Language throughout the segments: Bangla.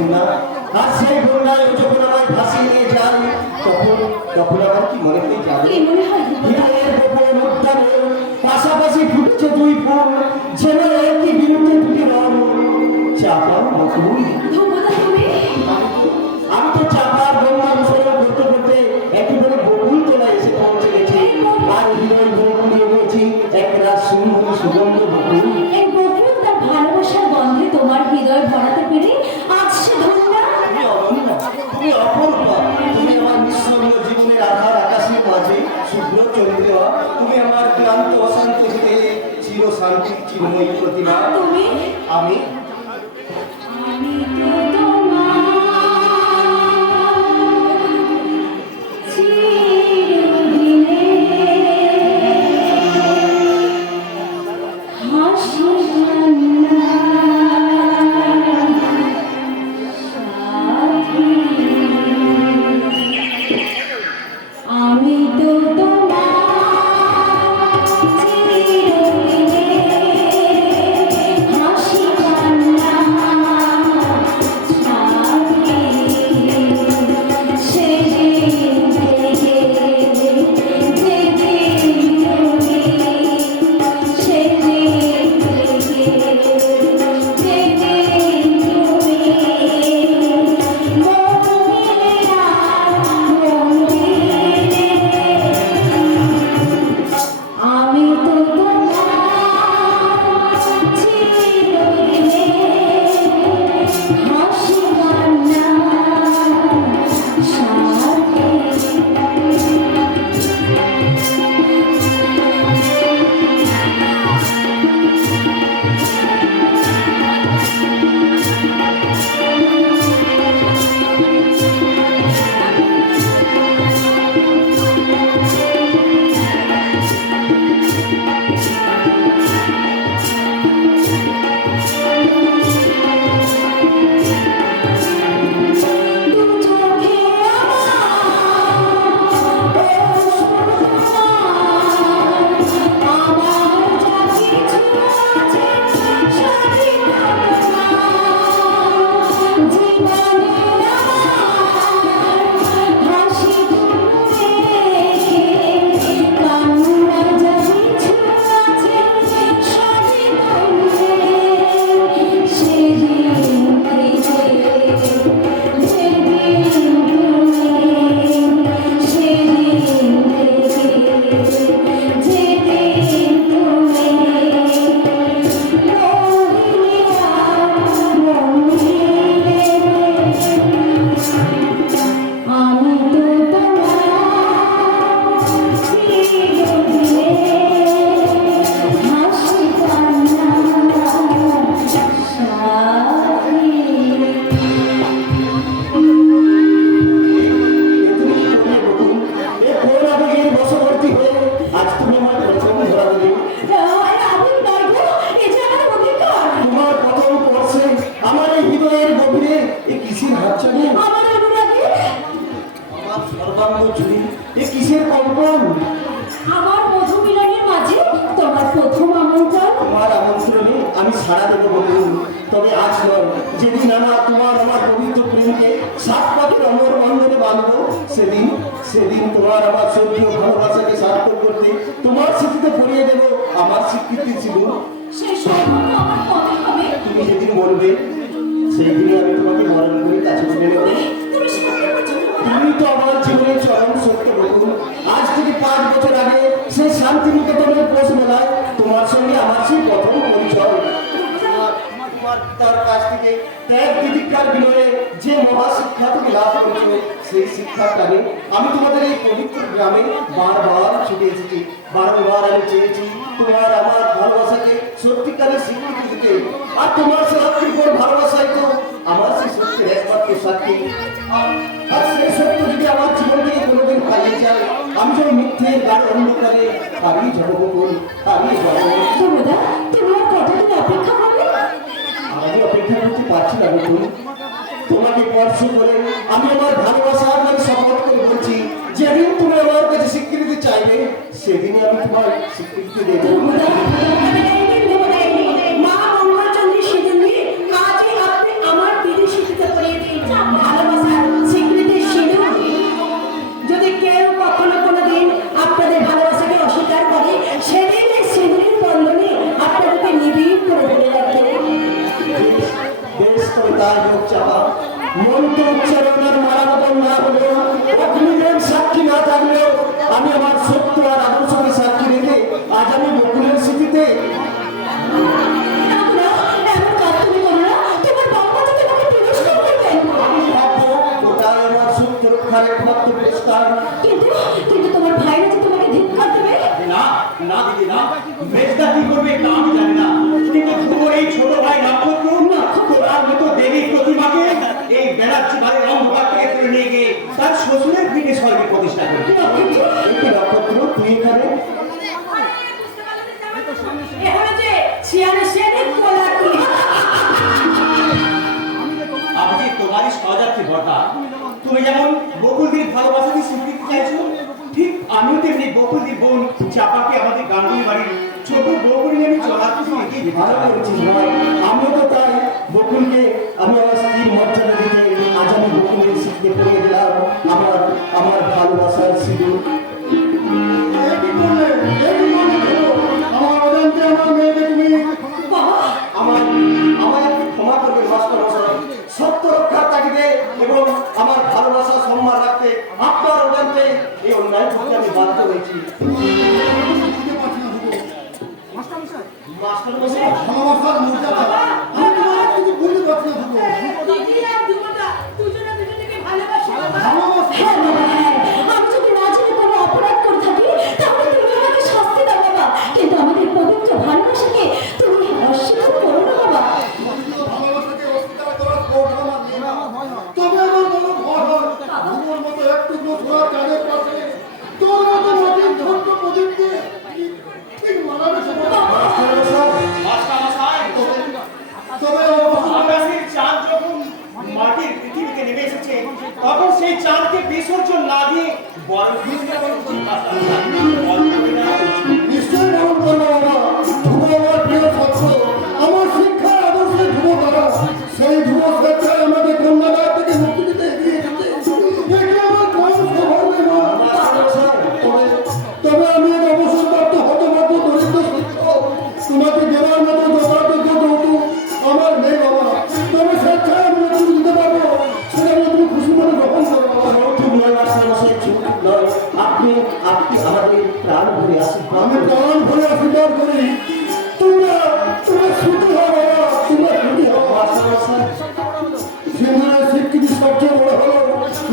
বন্যা, আর সেই বন্যায় যখন আমায় ভাসিয়ে নিয়ে যায়, তখন তখন আমার কি মনে হয়ে যাবে? কি মনে হয়? হৃদয়ের গোপন উদ্যানে পাশাপাশি ফুটেছে দুই ফুল, যেন একই বিরুদ্ধে দুটি রং, চাপার মতন। ধ্রুবদা, তুমি আমি তো চাপার বন্যা অনুসরণ করতে করতে একেবারে বকুল তোলায় এসে পৌঁছে গেছি, আর হৃদয় ভরে কুড়িয়ে বলছি এক রাত সুন্দর সুগন্ধ বকুল। এই বকুল তার ভালোবাসার গন্ধে তোমার হৃদয় ভরাতে পেরে আজ সে ধন্য। তুমি অনন্য, তুমি অপূর্বা, তুমি আমার নিঃসঙ্গ জীবনের আধার আকাশের মাঝে শুভ্র চন্দ্র, তুমি আমার ক্লান্ত অশান্ত হৃদয়ে চির শান্তি চিরময়ী প্রতিমা। তুমি আমি আমি তো তোমার চিরদিনে হাসি কান্না সাথী। আমি তো তোমার চিরদিনে হাসি কান্না সাথী। সেদিন থেকে যেদিন তুমি, সেদিন থেকে যেদিন তুমি মন্দিরে আর মন্দিরে আমি তো তোমার চিরদিনে হাসি কান্না সাথী। দু চোখে আমার যা কিছু আছে স্বাধীনতা জীবনে আমার হাসি রেখে কান্না যা কিছু আছে স্বাধীনতা সেদিন থেকে যেদিন তুমি, সেদিন থেকে যেদিন তুমি মন্দিরে আর মন্দিরে আমি তো তোমার চিরদিনে হাসি কান্না সাথী। বশবর্তী হয়ে আজ তুমি আমার প্রথম ধরা দিলে। তোমার প্রথম স্পর্শে আমার এই হৃদয়ের গভীরে এ কিসের হাতছানি, আমার সর্বাঙ্গ জুড়ে এ কিসের কম্পন। আমার মধু মিলনের মাঝে তোমার প্রথম আমন্ত্রণ। তোমার আমন্ত্রণে আমি সাড়া দেবো বলুন, তবে আজ নয়, যেদিন আমার পবিত্র প্রেমকে সাত পাকের অমর বন্ধনে বাঁধবো, সেদিন সেদিন তোমার আমার সত্যি ভালোবাসাকে সার্থক করতে তোমার স্মৃতিতে পড়িয়ে দেবো আমার স্বীকৃতি জীবন। সেই সম্পর্ক আমার কবে হবে? তুমি যেদিন বলবে সেই দিনে আমি তোমাকে মরণ করে কাছে তুলে নেবো। তুমি সত্যি বলছো? তুমি তো আমার জীবনের চরম সত্য বলুন। আজ থেকে 5 বছর আগে সেই শান্তিনিকেতনের পৌষ মেলায় তোমার সঙ্গে আমার সেই প্রথম পরিচয়। তোমার পিতার কাছ থেকে ত্যাগ বিধিকার বিনয়ে যে মহাশিক্ষা তুমি লাভ করেছো, সেই শিক্ষার কারণে আমি তোমাদের এই পবিত্র গ্রামে বারবার ছুটে এসেছি। বারবার আমি চেয়েছি তোমার আমার ভালোবাসাকে সত্যিকারের স্বীকৃতি দিতে, আর তোমার সে অকৃপণ ভালোবাসাই তো আমার সেই সত্যের একমাত্র সাক্ষী। আর সেই সত্য যদি আমার জীবন থেকে কোনোদিন পাইয়ে যায়, আমি যেন মিথ্যের গাঢ় অন্ধকারে হারিয়ে যাবো বকুল, হারিয়ে যাবো। ধ্রুবদা, তুমি আর কতদিন অপেক্ষা করবে? আমি অপেক্ষা করতে পারছি না বকুল। তোমাকে স্পর্শ করে আমি আমার ভালোবাসার নামে শপথ করে বলছি, যেদিন তুমি আমার কাছে স্বীকৃতি চাইবে সেদিনই আমি তোমার স্বীকৃতি দেবো। ধ্রুবদা, মা মঙ্গলচন্দ্রী সেদিন আজই আপনি আমার বিদেশিতে করে মন্ত্র উচ্চারণের মারামতন না হলেও অগ্নিদেব সাক্ষী না থাকলেও আমি আমার সত্য আর আদর্শকে সাক্ষী রেখে আজ আমি বকুলের স্মৃতিতে এমন কাজ তুমি করো না, তোমার বাবা তো তোমাকে তিরস্কার করবেন। আমি ভাববো ওটাই আমার সত্য রক্ষার একমাত্র পুরস্কার। কিন্তু তোমার ভাইরা যে তোমাকে ধিক্কার দেবে। না না দিদি না, মেজদা কি করবে তা আমি জানি না, কিন্তু তোমার এই ছোট ভাই নক্ষত্র তোরার মতো দেবী প্রতিমাকে এই ব্যানার্জি বাড়ির অন্ধকার থেকে তুলে নিয়ে গিয়ে তার শ্বশুরের পিঠে স্বর্গে প্রতিষ্ঠা করবে। এই নক্ষত্র তুই এখানে আমি তোমারই সহযাত্রী ভর্তা, তুমি যেমন বকুলদির ভালোবাসাকে স্বীকৃতি চাইছো, ঠিক আমিও তেমনি বকুলদির বোন চাপাকে আমাদের গাঙ্গুলি বাড়ির ছোট বউ করে নিয়ে আমি চলার কিছু এগিয়ে যেতে ভালো চাই। করেছিস ভাই। আমিও তো তাই বকুলকে আমি আমার স্ত্রীর মর্যাদা দিতে আজ আমি বকুলের স্মৃতিতে পড়িয়ে দিলাম আমার আমার ভালোবাসার সিঁদুর। আমার অজান্তে আমার মেয়েকে তুমি আমার আমায় ক্ষমা করবে মাস্টার মশাই, সত্য রক্ষার তাগিদে এবং আমার ভালোবাসা সম্মান রাখতে আপনার অজান্তে এই অন্যায় করতে আমি বাধ্য হয়েছি। বুঝতে পারছি না শুধু মাস্টার মশাই ভালোবাসার মর্যাদা আমি তোমার কিছু বুঝতে পারছি না শুধু ভালোবাসা হ্যাঁ বাবা, হ্যাঁ। আমি যদি না জেনে কোনো অপরাধ করে থাকি তাহলে তুমি আমাকে শাস্তি দাও বাবা, কিন্তু আমাদের পবিত্র ভালোবাসাকে তুমি অস্বীকার করো না বাবা। ভালোবাসাকে অস্বীকার করার কোর্ট আমার নেই না। তবে আমার বড় ভয় হয় তোমার মতো একটু গোছরা চাঁদের পাশে তোর মতো মাটির ছোট্ট প্রদীপকে ঠিক মানাবে সবাই। মাস্টার মশাই মাস্টারমশাই, তবে আকাশের চাঁদ যখন মাটির পৃথিবীতে নেমে এসেছে তখন সেই চাঁদকে বিসর্জন না দিয়ে বরং নিশ্চয় বরণ করবো বাবা। ধ্রুব আমার প্রিয় ছাত্র, আমার শিক্ষার আদর্শে ধ্রুব দ্বারা সেই ধ্রুব স্বেচ্ছায় আমাদের কন্যাদার থেকে মুক্তি দিতে এগিয়ে এসেছে। একে আমার কম খবর নেই মা। মাস্টার মশাই তবে আমি এক অবসরপ্রাপ্ত হতভাগ্য দরিদ্র শিক্ষক, তোমাকে দেওয়ার মতো যথাযোগ্য যৌতুক আমার নেই বাবা। তবে স্বেচ্ছায় আমি যতটুকু দিতে পারবো সেটা নিয়ে তুমি খুশি মনে গ্রহণ করো বাবা। যৌতুক নয় মাস্টার মশাই, যৌতুক নয়। আপনি আপনি আমাদের প্রাণ ভরে আশীর্বাদ আমি করুন। প্রাণ ভরে অস্বীকার করি তোমরা তোমরা ছুটি হও বাবা, তোমরা ছুটি হও। মাস্টার মশাই সিংহের স্বীকৃতি সবচেয়ে বড় হলো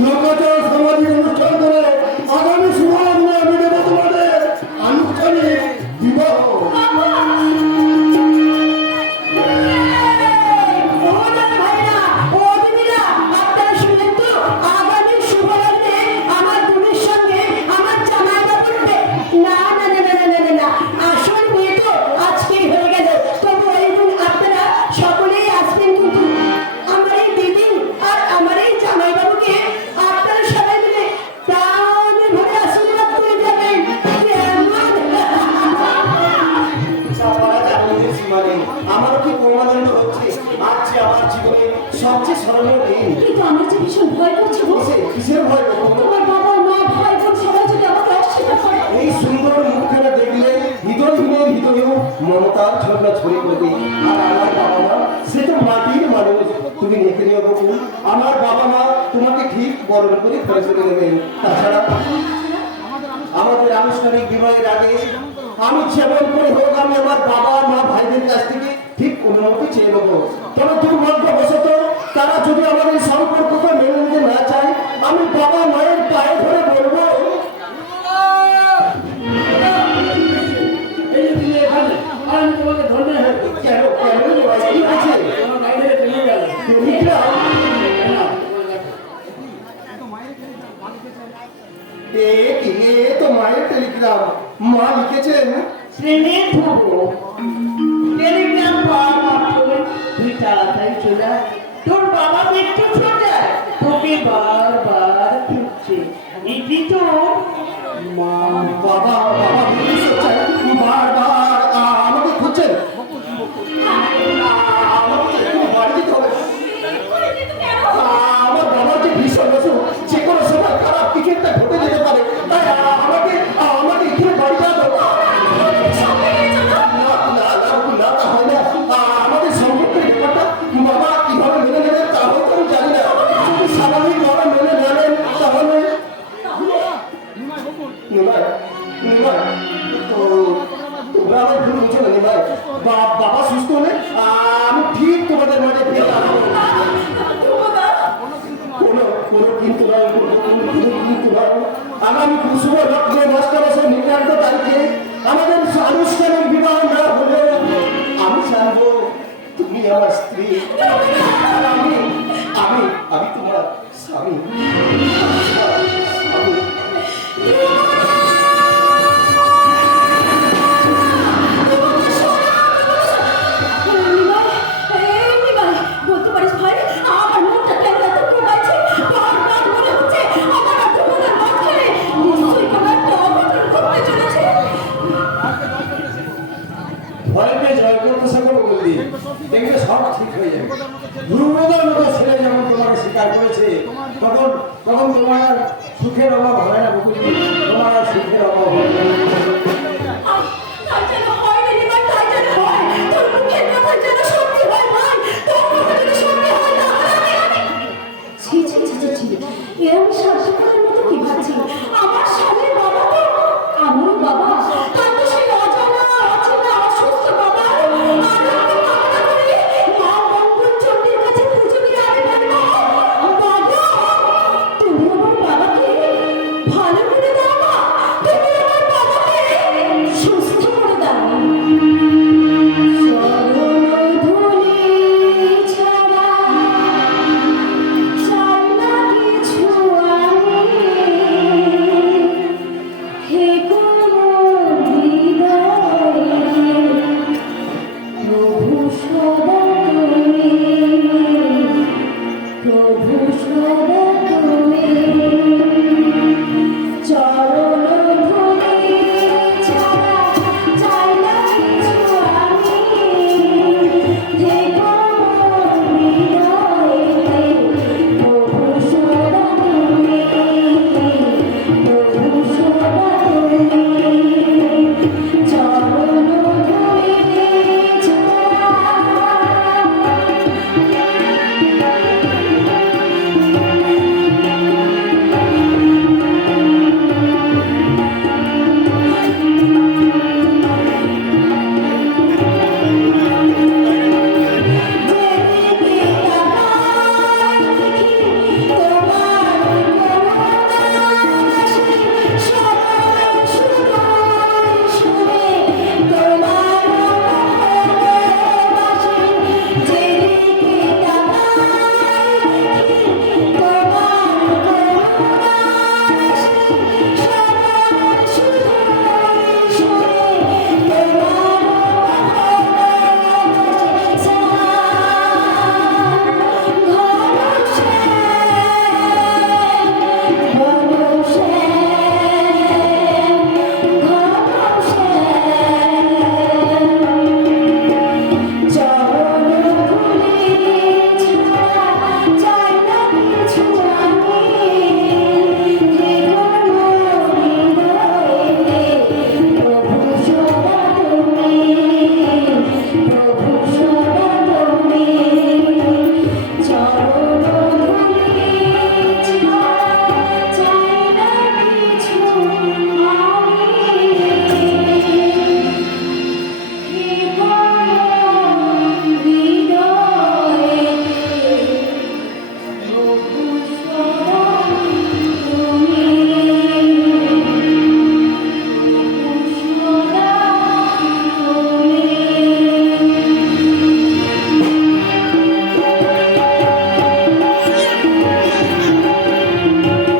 লোকাচার সামাজিক অনুষ্ঠান করে আগামী শুভারম্ভে আমি দেবো তোমাদের আনুষ্ঠানিক বিবাহ। আমারও কি প্রমাণিত হচ্ছে আজ যে আমার জীবনে সবচেয়ে স্মরণীয় দিন। কিন্তু আমার যে ভীষণ ভয় করছে গো। কিসের ভয় বলুন? তোমার বাবা মা ভাই বোন সবাই যদি আমাকে অস্বীকার করে। এই সুন্দর মুখখানা দেখলে হৃদয় ভেঙে হৃদয়েও মমতার ঝর্ণা ছড়িয়ে পড়বে। আর আমার বাবা মা সে তো মাটির মানুষ, তুমি দেখে নিও বকুল, আমার বাবা মা তোমাকে ঠিক বরণ করে ফেলে চলে দেবেন। তাছাড়া আমাদের আনুষ্ঠানিক বিবাহের আগে আমি যেমন করে হোক আমি আমার বাবা মা ভাইদের কাছ থেকে ঠিক অনুমতি চেয়ে নেবো। তবে দুর্ভাগ্যবশত তারা যদি আমাদের সম্পর্ককে মেনে নিতে না চায় আমি বাবা মায়ের পায়ে ধরে বলবো এই যে তুমি এখানে, আর আমি তোমাকে ধন্য হয়ে কেন কেন কি আছে তোমার বাইরে চলে গেল। টেলিগ্রাম এ তো মায়ের টেলিগ্রাম। মা লিখেছেন শ্রেণীর ধ্রুব টেলিগ্রাম পাওয়া মাত্র তুই তাড়াতাড়ি চলে আয়। তোর বাবা মৃত্যু ছুটে তোকে বারবার খুঁজছে। এটি তো মা। বাবা বাবা ভবিষ্যৎ চাই বারবার আমাকে খুঁজছেন। আমাকে একটু বাড়ি যেতে হবে। আমার বাবার যে ভীষণ অসুখ, যে কোনো সময় খারাপ কিছু একটা ঘটে যেতে পারে, তাই আমাকে আমাকে এখানে বাড়ি যাওয়া দরকার। না তা হয় না। আমাদের সম্পর্কের ব্যাপারটা বাবা কিভাবে মেনে নেবে তা হয়তো আমি জানি না। কুসুম লক্ষ্যে মাস্টার মাসের নির্ধারিত তারিখে আমাদের আনুষ্ঠানিক বিবাহ না হলে আমি জানবো তুমি আমার স্ত্রী আর আমি আমি আমি তোমার স্বামী। বলতে পারিস ভাই আমার মনটা কেন এত ঘুমাচ্ছে বারবার মনে হচ্ছে আমার আর তোমাদের মাঝখানে নিশ্চয়ই কোনো একটা অঘটন ঘটতে চলেছে। ভয়কে জয় করতে সকল বললি দেখবে সব ঠিক হয়ে যাবে। ধ্রুবদের মতো ছেলে যেমন তোমাকে স্বীকার করেছে তখন তখন তোমার আর সুখের অভাব হয় না বকুলি, তোমার আর সুখের অভাব হয় না। তাই যেন হয় রে নিমাই, তাই যেন হয়। তোর মুখের কথা যেন সত্যি হয় ভাই, তোর কথা যদি সত্যি হয় না ছি ছি ছি ছি ছি, এরম শাশুড়ির মতো কি ভাবছি? আমার স্বামীর বাবা তো আমার বাবা, তার তো সেই অজানা অচেনা অসুস্থ বাবা আনন্দ কামনা করে মা মঙ্গল চণ্ডীর কাছে পুজো দিয়ে আমি বলবো বাবা তুমি আমার বাবাকে ভালো করে দাও মা, তুমি আমার বাবাকে সুস্থ করে দাও। সরধুলি ছাড়া চাইনা কিছু আমি, হে কোনো হৃদয়ে প্রভু সদা তুমি, প্রভু সদা তুমি। চরণ ধুলি ছাড়া চাই না কিছু আমি, হে কোনো হৃদয়ে প্রভু সদা তুমি, প্রভু সদা তুমি। চরণ ধুলি ছাড়া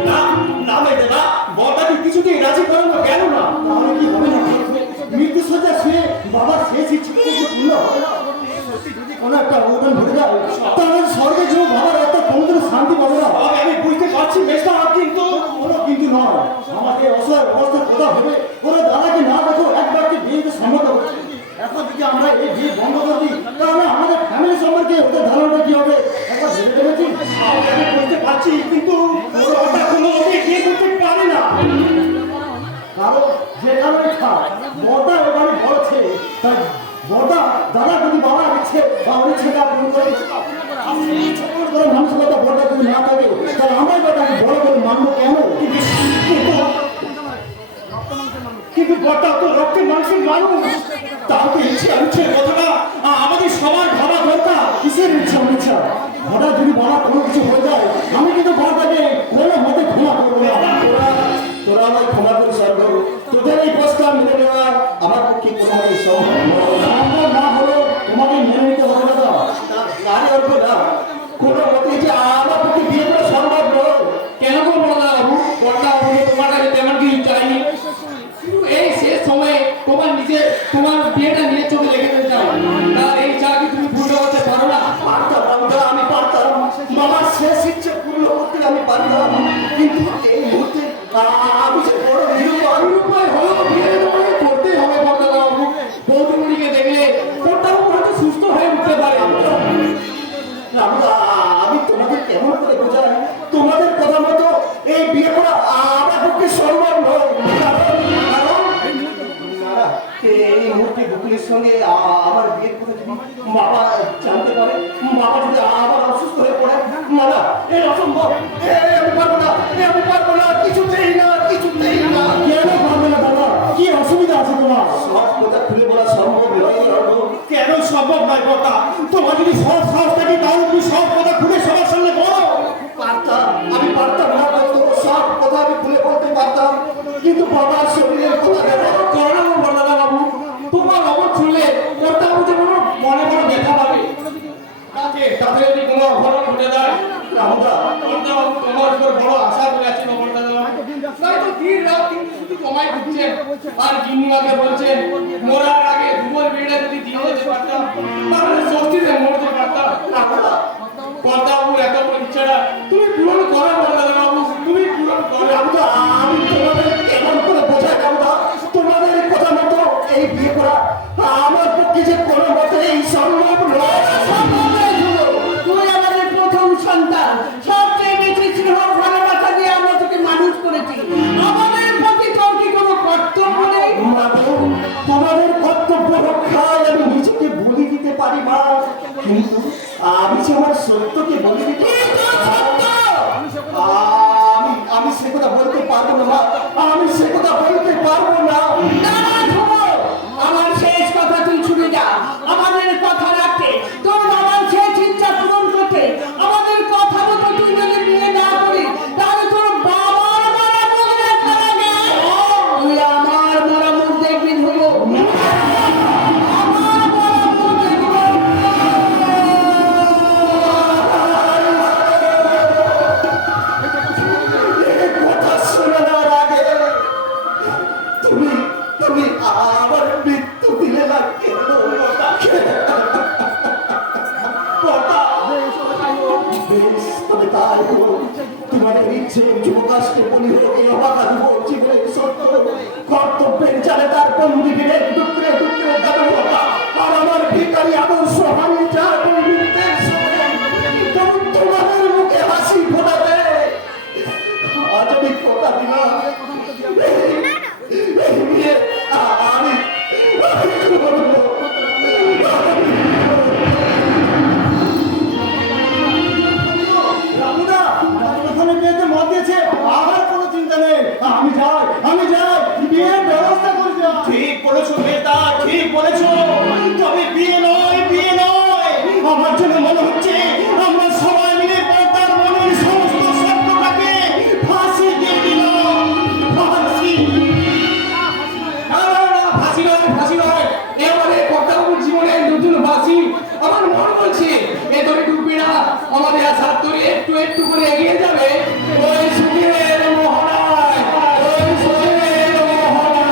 না না মেয়েদের না, বড়দাকে কিছুতেই রাজি করানো গেল না। তাহলে কি হবে না? মৃত্যু সজ্জা শুয়ে বাবার শেষ ইচ্ছে পূর্ণ হবে না। সত্যি যদি কোনো একটা অঘটন ঘটে যায় তাহলে স্বর্গে যে বাবার একটা কোনোদিনও শান্তি পাবে না। তবে আমি বুঝতে পারছি বেশটা, কিন্তু কোনো কিন্তু নয়, আমাদের অসহায় অবস্থার কথা ভেবে ওরা দাদাকে না দেখো একবারকে বিয়েতে সম্মত করছে। এখন যদি আমরা এই বিয়ে বন্ধ করে দিই তাহলে আমাদের ফ্যামিলি সম্পর্কে ওদের ধারণা কি হবে একবার ভেবে দেখেছি। আমি বুঝতে পারছি, কিন্তু ওটা কোনো ওকে বিয়ে করতে পারে না। কারণ যে কারণে খায় বড়দা এবারে বড় ছেলে, তাই বড়দা দাদা যদি বাবার ইচ্ছে বা অনিচ্ছেটা পূরণ করে ছোট করে মানসিকতা বড়দা যদি না থাকে তাহলে আমার বেটাকে বড় করে মানবো কেন? কিন্তু বড়টা তো রক্তের মাংসের মানুষ, তাও তো ইচ্ছে অনিচ্ছের কথাটা আমাদের সবার ভাবা দরকার। কিসের ইচ্ছা অনিচ্ছা? হঠাৎ যদি বাবার কোনো কিছু হয়ে যায় আমি কিন্তু বড়দাকে কোনো মতে ক্ষমা করবো না। তোরা আমার পারতাম, কিন্তু এই মুহূর্তে আমি যে বড় নিরুপায়। নিরুপায় হলো বিয়ে নয়, করতেই হবে বর্দাবাবু। বৌদিমণিকে দেখলে ওটাও হয়তো সুস্থ হয়ে উঠতে পারে। রামদা, আমি তোমাদের কেমন করে বোঝাই, তোমাদের কথা মতো এই বিয়ে করা আমার পক্ষে সম্ভব নয়। কারণ এই মুহূর্তে বকুলের সঙ্গে আমার বিয়ের কথা যদি বাবা জানতে পারে, বাবা যদি আবার অসুস্থ হয়ে পড়ে, না না, এই অসম্ভব, আমি পারবো না, আমি পারবো না, কিছুতেই না, কিছুতেই না। কেন পারবে না বাবা? কি অসুবিধা আছে তোমার? সব কথা খুলে বলা সম্ভব নয়। কেন সম্ভব নয় কথা? তোমার যদি সব সাহস থাকে তাহলে তুমি সব কথা খুলে সবার সামনে বলো। পারতাম, আমি পারতাম না বলতো, সব কথা আমি খুলে বলতে পারতাম, কিন্তু বাবার শরীরের কথা দেখো। করো না বর্দাবাবু, তোমার অবর শুনলে কর্তাবাবু যেমন মনে মনে ব্যথা পাবে, তাতে যদি কোনো অঘটন ঘটে যায়, রামদা, কর্তাবাবু তোমার উপর বড় আশা করে আছেন বর্দাবাবু। তাই তো দিন রাত কিন্তু শুধু তোমায় খুঁজছেন, আর গিন্নিমাকে বলছেন মরার আগে দুপুর বিয়েটা যদি দিয়ে যেতে পারতাম তাহলে স্বস্তিতে মরতে পারতাম। রামদা, কর্তাবাবুর এত বড় ইচ্ছাটা তুমি পূরণ করো বর্দাবাবু, তুমি পূরণ করো। রামদা, আমি তোমাদের কেমন করে বোঝাই রামদা, তোমাদের কথা মতো এই বিয়ে করা আমার পক্ষে যে কোনো মতেই সম্ভব নয়। তুই আমাদের প্রথম সন্তান, সবচেয়ে বেশি স্নেহ ভালোবাসা দিয়ে আমরা তোকে মানুষ করেছি। আমাদের প্রতি তোর কি কোনো কর্তব্য নেই? মাগো, তোমাদের কর্তব্য রক্ষায় আমি নিজেকে বলি দিতে পারি মা, কিন্তু আমি যে আমার সত্যকে বলি দিতে আমি সে কথা বলতে পারবো না মা, আমি সে কথা বলতে পারবো না। দাঁড়া ধ্রুব, আমার শেষ কথা তুই শুনে যা। আমাদের কথা রাখতে, তোর বাবার শেষ ইচ্ছা পূরণ করতে, আমাদের কথা মতো তুই যদি বিয়ে না করিস তাহলে তোর বাবার মরা মুখ দেখা লাগে। তুই আমার মরা মুখ দেখবি ধ্রুব, আমার মরা মুখ দেখবি। এই কথা শোনানোর আগে তুমি তুমি আমার মৃত্যু দিলে না কেন? বেশ, তবে তাই হোক, তোমাদের ইচ্ছে যুবকাশকে বলি হলো এই অবাধ জীবনের সত্য কর্তব্যের জালে তার বন্দি গিরে দুঃখে দুঃখে গান কথা, আর আমার ভিকারি আদর্শ হানি যার বন্ধুত্বের সঙ্গে তবু তোমাদের মুখে হাসি ফোটাবে। আজ আমি কথা দিলাম, এই বিয়ে আমি করবো। রামুদা, ওখানে বিয়েতে মত দিয়েছে, আমার কোনো চিন্তা নেই। আমি যাই, বিয়ের ব্যবস্থা করে যাই। ঠিক বলেছো বেটা, ঠিক বলেছো। তবে বিয়ে নয়, বিয়ে নয়। আমার জন্য মনে হচ্ছে আমরা সবাই মিলে তার মনের সমস্ত স্বপ্নটাকে ফাঁসি দিয়ে দিলাম। ফাঁসি। না না না, ফাঁসি নয়, ফাঁসি নয়, এ আমাদের কর্তাবাবুর জীবনের নতুন ফাঁসি। আমার মন বলছে এ ধরে ডুববি না, আমাদের আশার তরি একটু একটু করে এগিয়ে যাবে ওই সুখের মোহনায়, ওই সুখের মোহনায়।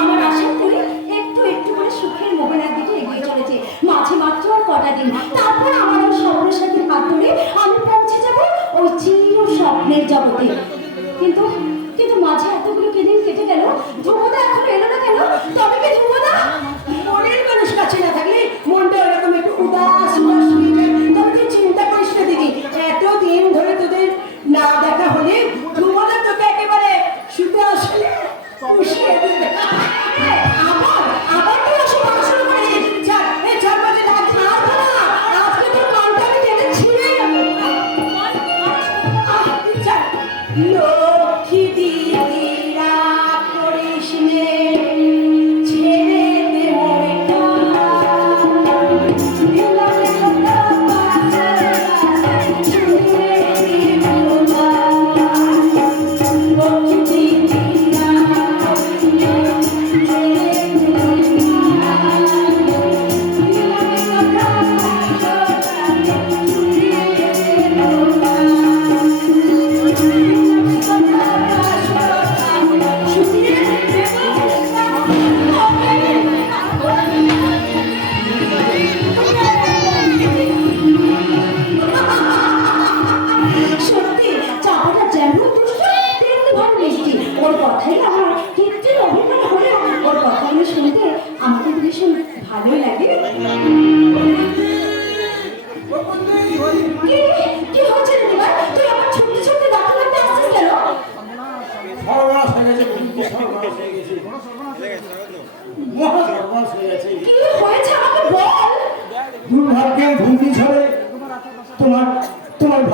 আমার আশা করি একটু একটু করে সুখের মোহনার দিকে এগিয়ে চলেছে। মাঝে মাত্র আর কটা দিন, তারপর আমার ওই স্বপ্নসাথীর হাত ধরে আমি পৌঁছে যাব ওই চির স্বপ্নের জগতে। কিন্তু কিন্তু মাঝে এতগুলো দিন কেটে গেল, ধ্রুবদা এখনো এলো না কেন? তবে কি ধ্রুবদা? মনের মানুষ কাছে না থাকলে মনটা এরকম একটু উদাস উদাস হয়ে যায়। তবে তুই চিন্তা করিস না দিদি, এতদিন ধরে তোদের না দেখা হলে ধ্রুবদা তোকে একেবারে শুতে আসলে পুষিয়ে দেবে। আবার আবার তুই আসে বলা শুরু করেছিস। ছাড়, এই ছাড় বাজে রাত ছাড় না, আজকে তোর কানটা আমি টেনে ছিঁড়ে যাবো। ছাড়,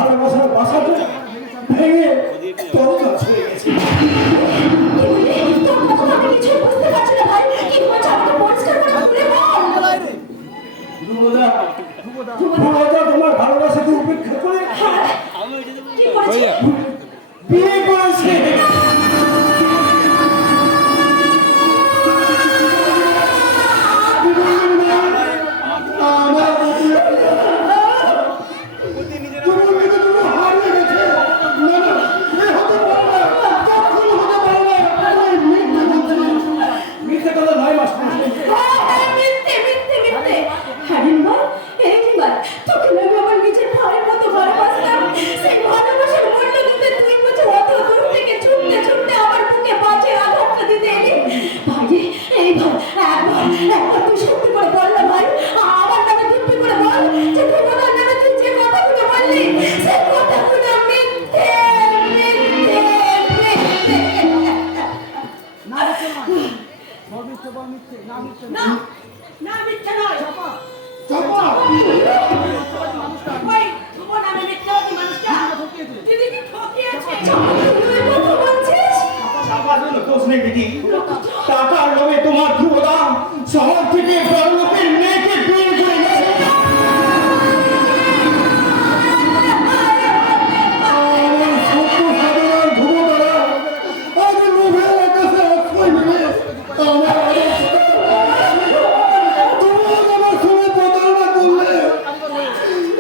ভালোবাসার বাসাটা ভেঙে তরকা হয়ে গেছে। কি বললি? তোর কথা তো আমি কিছুই বুঝতে পারছি না ভাই। কি হয়েছে আমাকে পরিষ্কার করে খুলে বল। ধ্রুবদা, ধ্রুবদা তোমার ভালোবাসাকে উপেক্ষা করে হ্যাঁ? কি করেছে? বিয়ে করেছে। আমার তোমার দিকে তুমি হারিয়ে গেছে। না না, এ হতে পারে না, কখনো হতে পারে না। আমি মিথ্যে বলছি। মিথ্যে কথা নয় মাস্টার। হ্যাঁ, মিথ্যে, মিথ্যে, মিথ্যে। হ্যাঁ, রিম্বার, এই রিম্বার, তোকে না আমি আমার নিজের ভাইয়ের মতো ভালোবাসতাম। সেই ভালোবাসার মূল্য দিতে তুই বুঝি অত দূর থেকে ছুটতে ছুটতে আমার বুকে বাজের আঘাতটা দিতে এলি। ভাই রে, এই ভাই, একবার তুই সত্যি করে বল না ভাই, আমার নামে দিব্যি করে বল যে তুই আমার নামে তুই যে কথাগুলো বললি, সেই কথাগুলো মিথ্যে, মিথ্যে, মিথ্যে। না না মিথ্যে নয় চাপা, ওই ধ্রুব নামে মিথ্যাবাদী মানুষটা দিদিকে ঠকিয়েছে। তুই কথা বলছিস? টাকার জন্য দোষ নেই দিদি। টাকার লোভে তোমার ধ্রুবদা শহর থেকে বড়লোকের মেয়েকে বিয়ে করে গেছে। আমার সত্য সাধনার ধ্রুবতারা আজ লোভের আকাশে আশ্রয় নেবে। আমার তুমি আজ আমার সঙ্গে প্রতারণা করলে।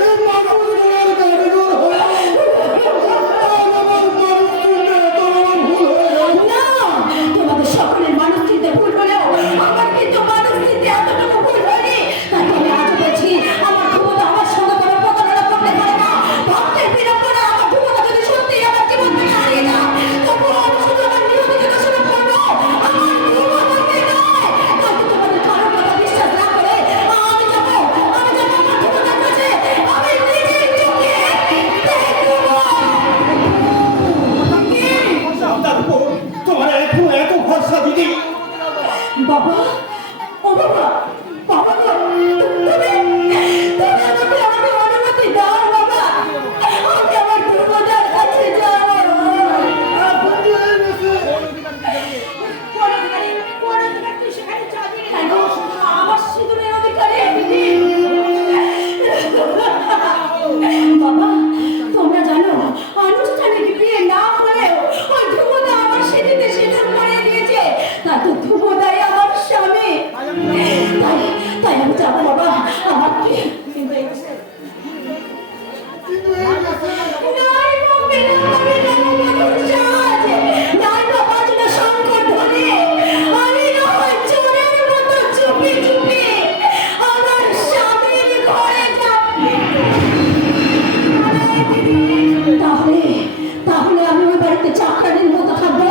এই মানুষগুলোর কারিগর হয়ে আজ আমার মানুষ চিনতে এত বড় ভুল হয়ে গেল। না, তোমাদের সকলের মানুষ চিনতে ভুল হলেও আমার কিন্তু মানুষ চিনতে এতটুকু ভুল হয়নি। তাই আমি আজ বলছি, আমার ধ্রুবদা আমার সঙ্গে কোনো প্রতারণা করতে পারে না। ভক্তের বিড়ম্বনা আমার ধ্রুবদা যদি সত্যিই আমার জীবন থেকে হারিয়ে যায়, তবুও আমি শুধু আমার নিয়মিত দেখাশোনা করবো, আমার ধ্রুবদাকে নয়। তাই তোমাদের কারোর কথা বিশ্বাস না করে আমি যাবো আমার ধ্রুবদার কাছে। আমি নিজের চোখে দেখবো। সন্তান বোন, তোমার এত ভরসা দিদি। বাবা, ও বাবা, বাবা গো, তুমি আমাকে অনুমতি দাও বাবা। আমি আমার ধ্রুবদার কাছে যাবো। আপনি এই মেসে কোন অধিকারী তুই সেখানে যাবি না। কেন? আমার সিঁদুরের অধিকারী দিদি। বাবা, তোমরা জানো আনুষ্ঠানিক বিয়ে না হলেও ওই ধ্রুবদা আমার সিঁথিতে সিঁদুর পরিয়ে দিয়েছে। তা তো ধ্রুবদাই আমার স্বামী। তাই আমি যাবো বাবা। আমার কি কিন্তু এই মেসে নাই মম্মি, নাই মানুষ সাজ, নাই বাজনা শঙ্কর ধ্বনি। আমি নয় চোরের মতো চুপি চুপি আমার স্বামীর ঘরে যাবি। তাহলে আমি ওই বাড়িতে চাকরানির মতো থাকবো।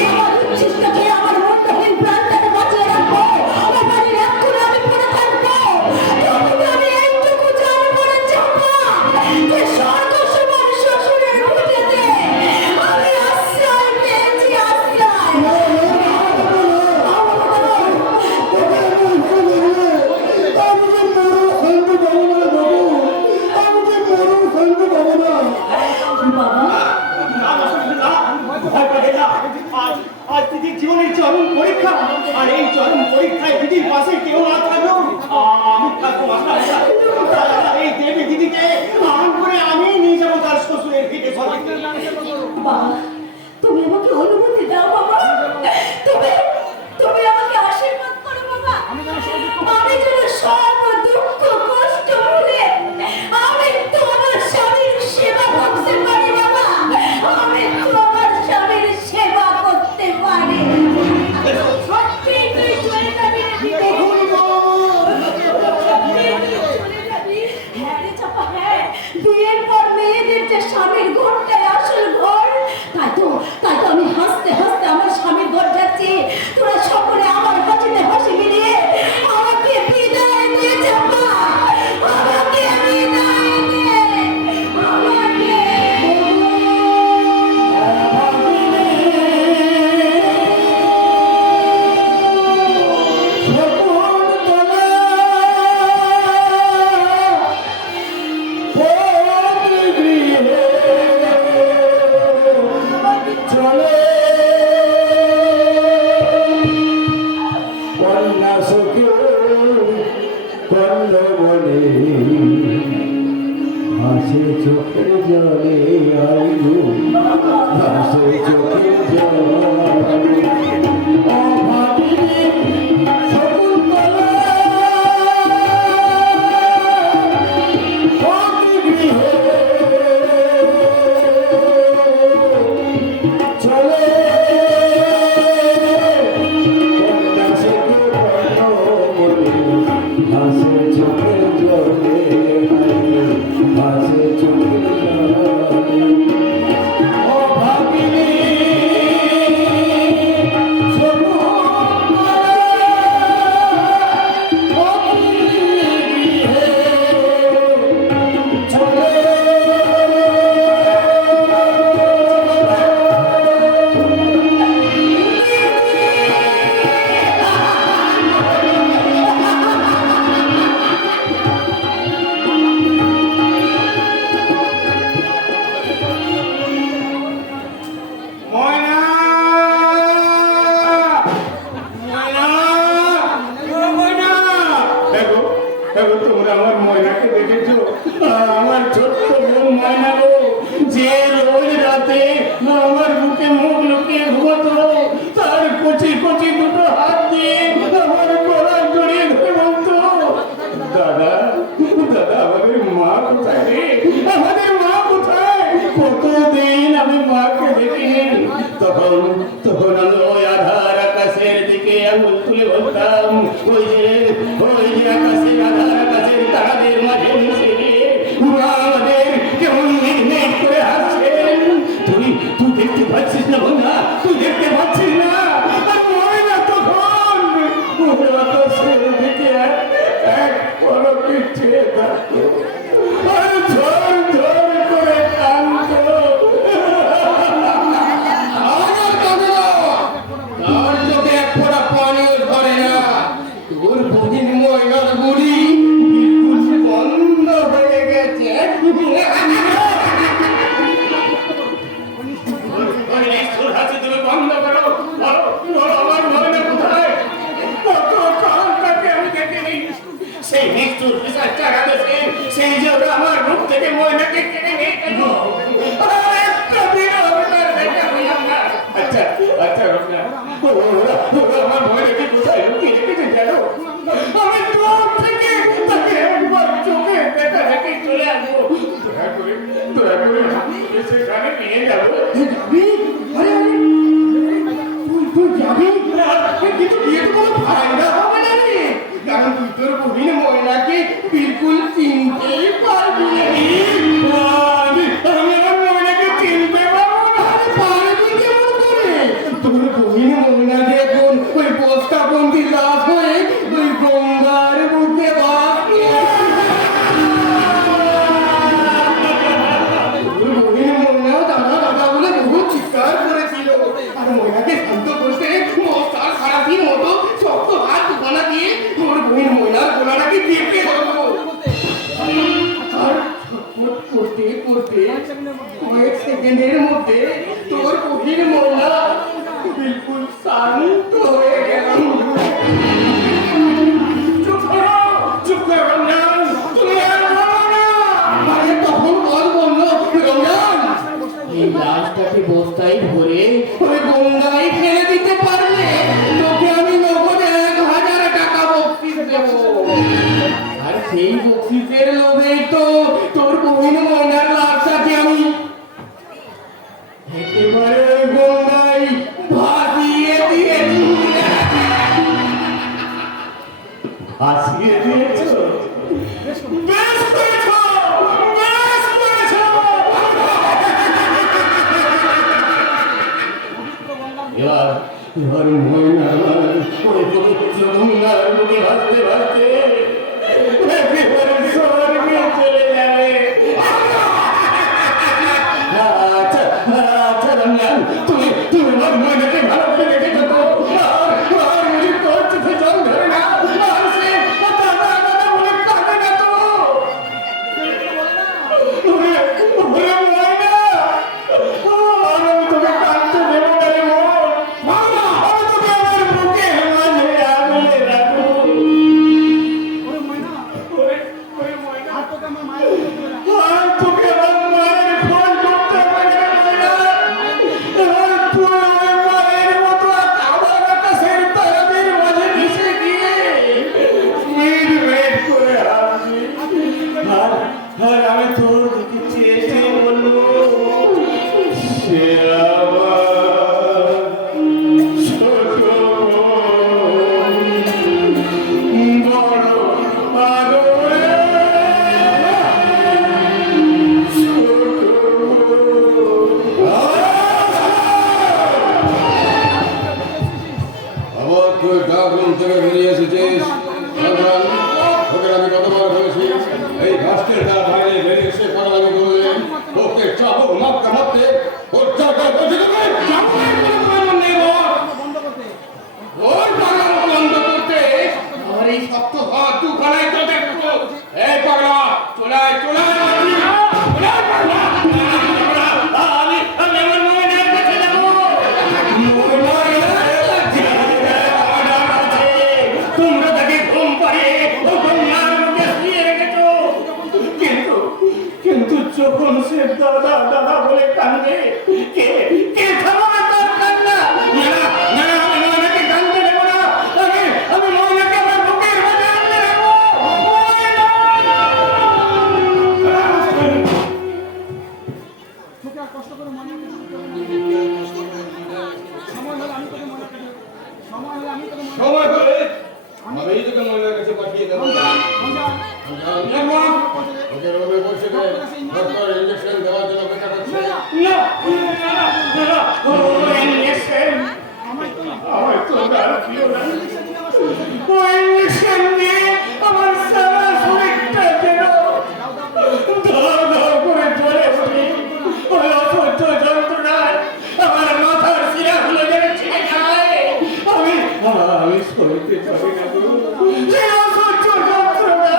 সবার উচ্ছিষ্ট খেয়ে আমার মূল্যহীন প্রাণটাকে বাঁচিয়ে রাখবো। ওই বাড়ির এক কোণে আমি পড়ে থাকবো। তবু আমি এইটুকু জানবো না চাপা, যে স্বর্গ সমান শ্বশুরের ভিটেতে আমি আশ্রয় পেয়েছি, আশ্রয়। বাবা, ভয় পাবে না। আজ দিদির জীবনের চরম পরীক্ষা। আর এই চরম পরীক্ষায় দিদির পাশে কেউ না থাকলেও আমি থাকবো মাস্টার। এই দেবী দিদিকে আন করে আমি নিয়ে যাবো তার শ্বশুরের ভিটে সবাই। বাবা, তুমি আমাকে অনুমতি দাও বাবা। তুমি আমাকে আশীর্বাদ করো বাবা। আমি যেন সব দুঃখ কষ্ট ভুলে আমি তোমার স্বামীর সেবা করতে পারি বাবা। আমি তোমার স্বামীর সেবা করতে পারি। সত্যি তুই চলে যাবি না দিদি। কখনো বাবা কান্দ বলে হাসে চোখের জলে আইলো হাসে চোখের জলে ও ভাবিনি শকুন্তলা অতি গৃহে চলে কন্যা সেতু বলে হাসে চোখের জলে হাসে চোখের জলে ও ভাবিনি শকুন্তলা অতি গৃহে চলে ময়না ময়না ও ময়না দেখো দেখো তোমরা আমার ময়নাকে দেখেছো আমার ছোট্ট বোন ময়না গো যে রোজ রাতে আমার বুকে মুখ লুকিয়ে ঘুমাতো তার কচি কচি দুটো হাত দিয়ে আমার গলা জড়িয়ে ধরে বলতো দাদা দাদা আমাদের মা কোথায় রে আমাদের মা কোথায় কতদিন আমি মাকে দেখিনি তখন তখন আমি ওই আধার আকাশের দিকে আঙুল তুলে বলতাম ওই যে আকাশের আধার আকাশের তারাদের মাঝে মিশে গিয়ে মা আমাদের কেমন মিটমিট করে হাসছেন তুই তুই দেখতে পাচ্ছিস না বন্ধা তুই দেখতে পাচ্ছিস না আর ময়না তখন ওই আকাশের দিকে এক পলকে চেয়ে থাকতো আর ঝড় ঝড় করে কাঁদতো আমার কাঁদে না, তার চোখে এক ফোঁটা পানিও ধরে না। তোর বহিন ময়নার গুলি বিলকুল বন্ধ হয়ে গেছে। ওই নিষ্ঠুর হাসি তুমি বন্ধ করো বলো বলো আমার ময়না কোথায় কত কাল তাকে আমি দেখিনি সেই নিষ্ঠুর পিসার চারা দেশে সেই যে ওরা আমার রূপ থেকে ময়নাকে কেড়ে নিয়ে গেল আর একটা দিন আমি তার দেখা পেলাম না আচ্ছা আচ্ছা রোজা ওরা আমার ময়নাকে কোথায় লুকিয়ে রেখেছে জানো আমি দূর থেকে তাকে একবার চোখে দেখা দেখে চলে আসবো দয়া করে সেখানে নিয়ে যাবো যাবি? আরে আরে, তুই যাবি? কিন্তু বিয়ে তো কোনো ফায়দা হবে না রে। কারণ তুই তোর বহিন ময়নাকে বিলকুল চিনতেই পারবি না। আমি আমার ময়নাকে চিনতে পারবো না আরে পারবি কেমন করে? তোর বহিন ময়না দেখুন ওই বস্তাবন্দি লাভ হয়ে ওই গঙ্গার বুকে বাঁচবে। তোর বহিন ময়না দাদা দাদা বলে বহু চিৎকার করেছিল। আর ময়নাকে শান্ত করতে বস্তার সারাদিন মতো শক্ত হাত দুখানা দিয়ে তোর বহিন ময়নার গোলাটাকে চেপে ধরবো। আর ছটফট করতে করতে কয়েক সেকেন্ডের মধ্যে তোর বহিন ময়না বিলকুল শান্ত হয়ে গেল। চুপ করো রমজান তুমি আর বলো না আরে তখন বল বললো, রমজান এই লাশটাকে বস্তায় ভরে ওই গঙ্গায় ফেলে দিতে পারলে তোকে আমি নগদে 1000 টাকা বকশিস দেবো। আর সেই বকশিসের লোভেই তো তোর বহিন ময়নার লাশটাকে আমি একেবারে ওই গঙ্গায় ভাসিয়ে দিয়েছি। আসিয়ে দিয়েছো বেশ করেছো বেশ করেছো এবার ময়না ওই পবিত্র গঙ্গার বুকে ভাসতে ভাসতে একেবারে স্বর্গে চলে যাবে আচ্ছা আচ্ছা রমজান তুমি তুমি আমার ময়নাকে ভালো করে দেখেছো তো আর মুঝে তোর চোখে জল ধরে না আর সে দাদা দাদা বলে কাঁদে না তো ওরে ওরে ময়না আর আমি তোকে কাঁদতে দেবো না রে মন আমি তোকে আমার বুকে মাঝে আগলে রাখবো আর আমি তোর দিকে চেয়ে চেয়ে বলবো সে আমার ছোট বোন, বড় আদরে ছোট বোন। আবার তুই ডাক রুম থেকে বেরিয়ে এসেছিস সাবধান। তোকে আমি কতবার বলেছি এই রাষ্ট্রের দ্বার বাইরে বেরিয়ে এসে পাগলামি করলে ওকে চাবো মাপতে মাপতে ওর চাকা বসে দেবে। ওর পাগল বন্ধ করতে আমার এই শক্ত হাত দু খানায় তো দেখতো। এই পাগলা চলায় চলায় আমি আমার মোবাইলের কাছে যাবো। তোমরা তাকে ঘুম পাড়িয়ে ও কন্যার মধ্যে শুয়ে রেখেছো। কিন্তু যখন সে দাদা দাদা বলে কান্দে, কে কে থামাবে তার কান্না? না, আমি ময়নাকে কান্দতে দেবো না। আমি ময়নাকে আমার বুকের মাঝে আনতে দেবো। ময়না! সময় হলে আমি তোকে ময়নার কাছে পাঠিয়ে দেবো। ওকে রুমে বসে দে, ডক্টর ইঞ্জেকশন দেওয়ার জন্য অপেক্ষা করছে। আমার তো আর প্রিয় না। ওই ইঞ্জেকশন দিয়ে আমার সারা শরীরটা যেন ধর ধর করে জ্বলে ওঠে। ওই অসহ্য যন্ত্রণায় আমার মাথার শিরাগুলো যেন ছিঁড়ে যায়। আমি সইতে পারি না গো। সেই অসহ্য যন্ত্রণা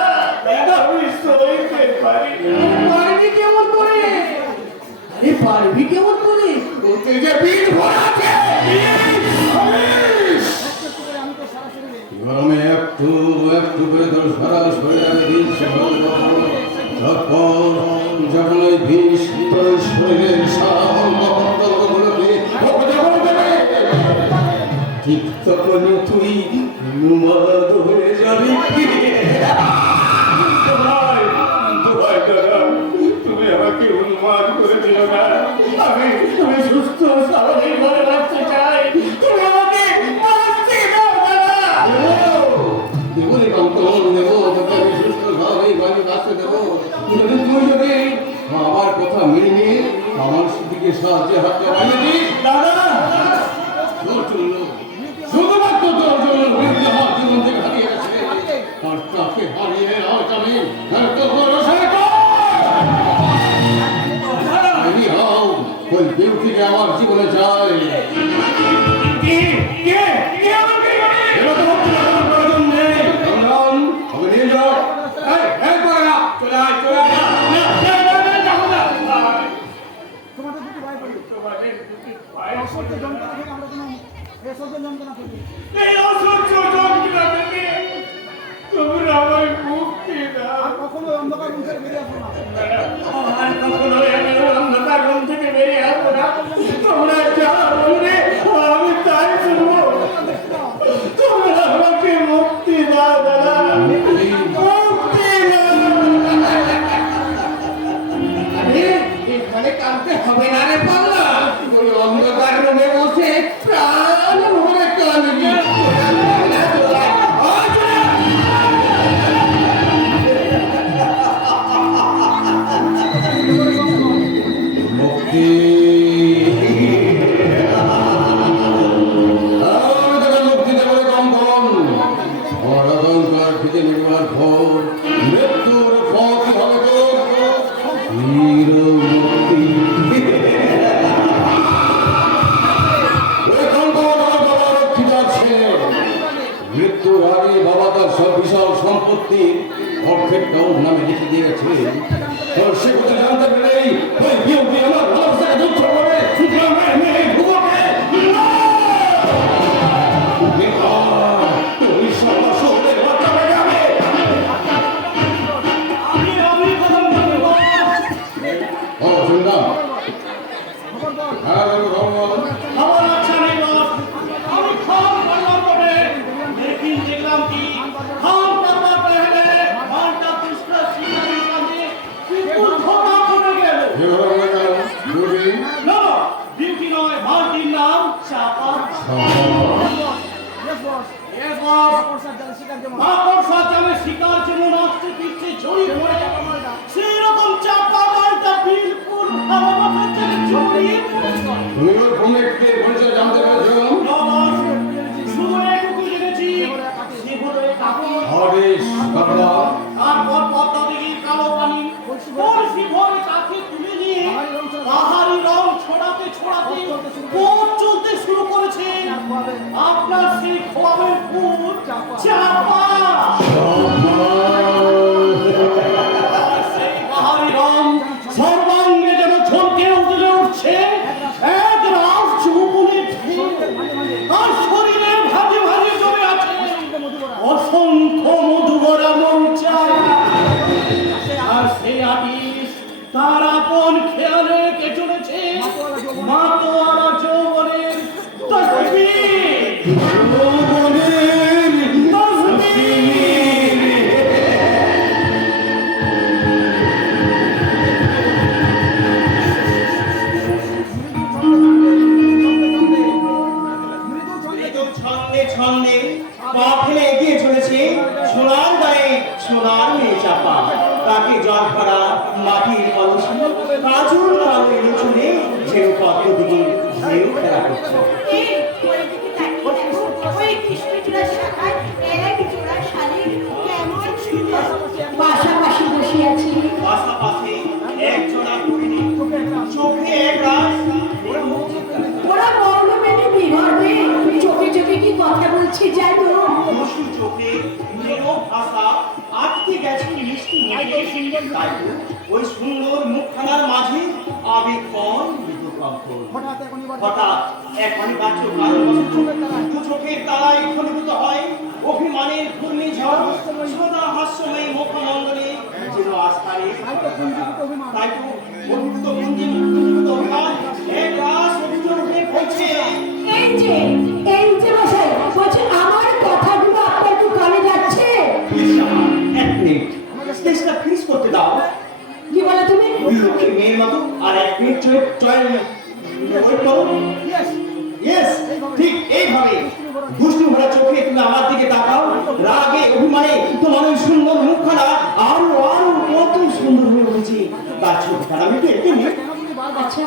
আমি সইতে পারি না। পারবি কেমন করে? আরে পারবি কেমন করে? ওতে যে বীজ ভরাছে। এবার আমি একটু একটু করে তোর সারা শরীরে বিষ সেবন করবো। তারপর যখন ওই বিষ তোর শরীরের সারা অঙ্গগুলোকে ঠিক তখনই তুই উন্মাদ হয়ে যাবি। তুমি আমাকে উন্মাদ করে দিল না। আমি সুস্থ স্বাভাবিক ভাবে বাঁচতে চাই। তুমি আমাকে বাঁচতে দাও দাদা। দেবুনি কঙ্কন দেবো, তোকে আমি সুস্থ স্বাভাবিক ভাবে বাঁচতে দেবো। কিন্তু তুই যদি আমার কথা মেনে নিয়ে আমার দিকে সাহায্যে হাতটা বাড়িয়ে দিস দাদা তোর জন্য, শুধুমাত্র তোর জন্য মৃত্যু আমার জীবন থেকে হারিয়ে গেছে। আর তাকে হারিয়ে আজ আমি ওই বিউটিকে আমার জীবনে চাই। কে কে কে আমাকে এরকম প্রয়োজন নেই। সংগ্রাম ওকে নিয়ে যাও। এই পাগলা, চলে আয় চলে আয়। এই অসহ্য যন্ত্রণা থেকে তোমরা আমায় মুক্তি দাও। আর কখনো অন্ধকার রুম থেকে বেরিয়ে আসবো না। আর কখনো আমি অন্ধকার রুম থেকে বেরিয়ে আসবো না। তোমরা যা বলবে আমি তাই শুনবো। তোমরা আমাকে মুক্তি দাও দাদা, মুক্তি দাও। আরে এখানে কাঁদতে হবে না রে পাগলা। ওই অন্ধকার রুমে বসে প্রাণ ভরে কাঁদবি। মুক্তি আমি তোকে মুক্তি দেবো রে কঙ্কন। আমার অহংকার থেকে নির্মাণ ফল মৃত্যুর ফল কি হবে তোর? চির মুক্তি। ওই কঙ্কন আমার বাবা রক্ষিতার ছেলে। মৃত্যুর আগে বাবা তার সব বিশাল সম্পত্তি অর্ধেকটাও নামে লিখে দিয়ে গেছে। তোর সে কথা জানতে পেরেই ওই বিউটি আমার ভালোবাসাকে যুদ্ধ করে গ্রামের মেয়ে ভুবকে তুই সর্বশোধের বাচ্চা হয়ে যাবে। ও শুনলাম হ্যাঁ ভগবান আমার আচ্ছা নেই বস। আমি খাম করলাম বটে, लेकिन দেখলাম কি খাম করবার পরে ঘন্টা পুষ্প শিকারি কাজে তারপর পদ্মা নদীর কালো পানি বড়শি ভরে কাছে তুলে নিয়ে পাহাড়ি রং ছড়াতে ছড়াতে পথ চলতে শুরু করেছে আপনার সেই খোয়াবের ফুল চাপা। আর সেই পাহাড়ি রং সর্বাঙ্গে যেন ঝলকে উঠে উঠছে এক রাস যৌবনের ঢেউ। আর শরীরে ভাজে ভাজে জমে আছে অসংখ্য মধুবরা মৌচা। আর সে আটিস তার আপন খেয়ালে কে চলেছে মাতোয়ারা যৌবনের তসবির। যৌবনের তসবির। মৃদু ছন্দে ছন্দে পা ফেলে এগিয়ে চলেছে সোনার গায়ে সোনার মেয়ে চাপা। তাকে জল ভরা মাটির কলসি কাজল কালো এলো চলে ঝেড়ে পদ্ম দিকে ঢেউ খেলা করছে। পাশাপাশি বসে আছি পাশাপাশি এক জোড়া কুড়িনি চোখে এক রাস ওরা মৌলমেনে বিগড়বে চোখে চোখে কি কথা বলছে জানো মসু চোখে নীরব ভাষা আটকে গেছে মিষ্টি মুখে। তাই তো ওই সুন্দর মুখখানার মাঝে আবেগপন মৃদু কম্পন। হঠাৎ এক অনিবার্য কারণবশত দু চোখের তারায় ঘনীভূত হয় অভিমানের ঘূর্ণিঝড়। সদা হাস্যময়ী মুখমণ্ডলে যেন আস্থারে তাই তো অভিভূত পুঞ্জীভূত অভিমান এক রাস অভিযোগ হয়ে পড়ছে। এই যে মশাই বলছে আমার কথাগুলো আপনার তো কানে যাচ্ছে এক মিনিট স্টেজটা ফিনিশ করতে দাও। কি বলে তুমি লক্ষ্মী মেয়ের মতো আর এক মিনিট চয়েন ওয়েট করো। ইয়েস ঠিক এইভাবে দুষ্টু ভরা চোখে তুমি আমার দিকে তাকাও। রাগে অভিমানে তোমার ওই সুন্দর মুখখানা আরো আরো কত সুন্দর হয়ে উঠেছে। তার চোখখানা আমি তো একটু নিই। আচ্ছা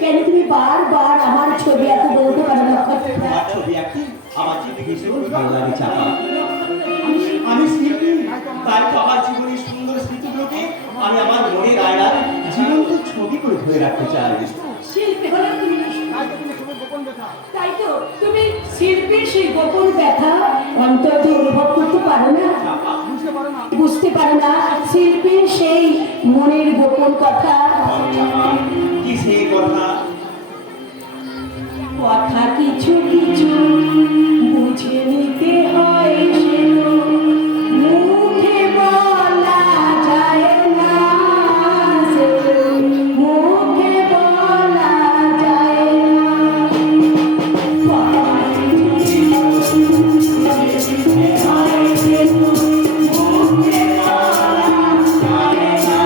কেন তুমি বারবার আমার ছবি এত বলতে পারো নক্ষত্র আমার ছবি আঁকতে আমার ছবি ভীষণ ভালো লাগে চাপা। আমি শিল্পী তাই তো আমার জীবনের সুন্দর স্মৃতিগুলোকে আমি আমার মনের আয়নার জীবন্ত ছবি করে ধরে রাখতে চাই। শিল্পী হলে তুমি তাই তো তুমি শিল্পীর সেই গোপন ব্যথা অন্তত অনুভব করতে পারো না বুঝতে পারো না শিল্পীর সেই মনের গোপন কথা কি সেই কথা? কথা কিছু কিছু বুঝে নিতে হয় সে তো মুখে বলা যায় না সে তো মুখে বলা যায় না কথা কিছু কিছু বুঝে নিতে হয় সে তো মুখে বলা যায় না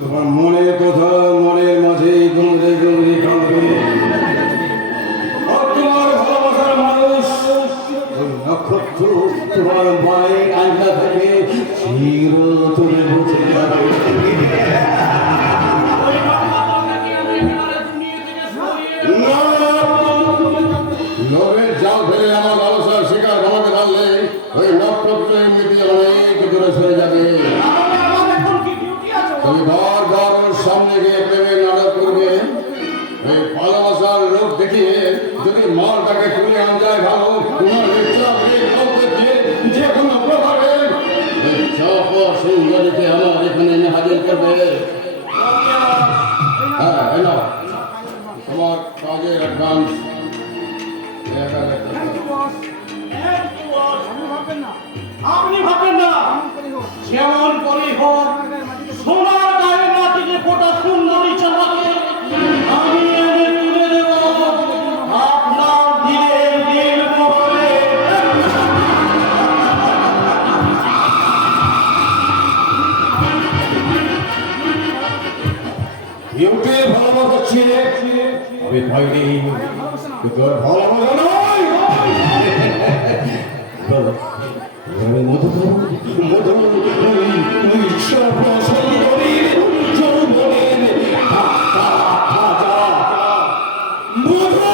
তোমার মনের কথা মনের মাঝে গুনরে গুনরে কাঁদবে। আর তোমার ভালোবাসার মানুষ ওই নক্ষত্র তোমার মায়ের আয়না থেকে চিরতরে বসে যাবে। লোভের জাল ফেলে আমার ভালোবাসার শিকার আমাকে ধরলে ওই নক্ষত্র এমনিতে অনেক দূরে সরে যাবে। তুমি বারবার ওর সামনে গিয়ে প্রেমের নাটক করবে। এই ভালোবাসার লোক দেখিয়ে যদি মালটাকে তুলে আন যায় ভালো তোমার ইচ্ছা যে কোনো প্রভাবে সুন্দরীকে আমার এখানে এনে হাজির করবে। হ্যাঁ এলো তোমার কাজের অ্যাডভান্স। আপনি ভাববেন না যেমন করে হোক সোনার গায়ে মাটিতে ফোটা কেউকে ভালোবাসা ছেড়ে আমি পাইনি, তোর ভালোবাসা নয়। মধু মধু তুই সব সুন্দরীর যৌবনের মধু।